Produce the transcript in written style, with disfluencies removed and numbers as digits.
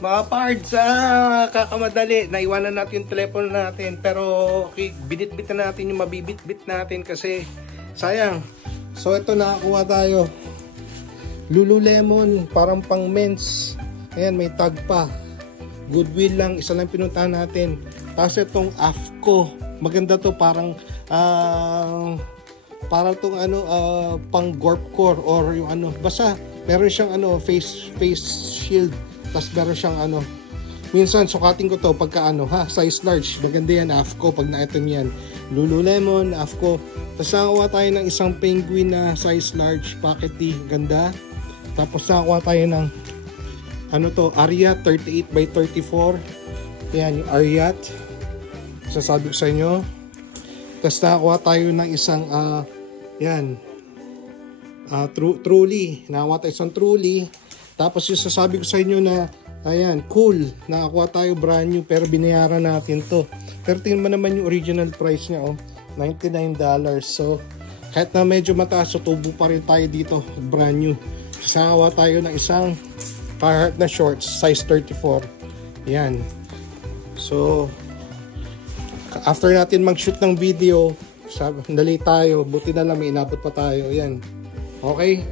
Mga parts, kakamadali. Naiwanan natin yung telepono natin. Pero okay, binitbit na natin yung mabibitbit natin kasi sayang. So ito nakakuha tayo. Lululemon, parang pang men's. Ayan, may tag pa. Goodwill lang, isa lang pinuntahan natin. Tapos itong AFCO. Maganda to, parang tong pang Gorpcore or yung basta meron siyang face shield. Tapos meron siyang minsan sukatin ko to pagka size large. Maganda yan, AFCO pag na-item yan. Lululemon, AFCO. Tapos nakakuha tayo ng isang penguin na size large, pocket tee, ganda. Tapos nakakuha tayo ng Ariat 38 by 34. Yan, yung Ariat. Sasabi ko sa inyo. Tapos nakakuha tayo ng isang Truly. Nakakuha tayo isang Truly. Tapos yung sasabi ko sa inyo na ayan, cool. Nakakuha tayo brand new pero binayaran natin to. Pero tingnan mo naman yung original price niya, $99. So kahit na medyo mataas, so tubo pa rin tayo dito, brand new. Sasawa tayo ng isang Carhartt na shorts, size 34. Ayan. So after natin mag-shoot ng video, dali tayo. Buti na lang may inabot pa tayo. Ayan. Okay?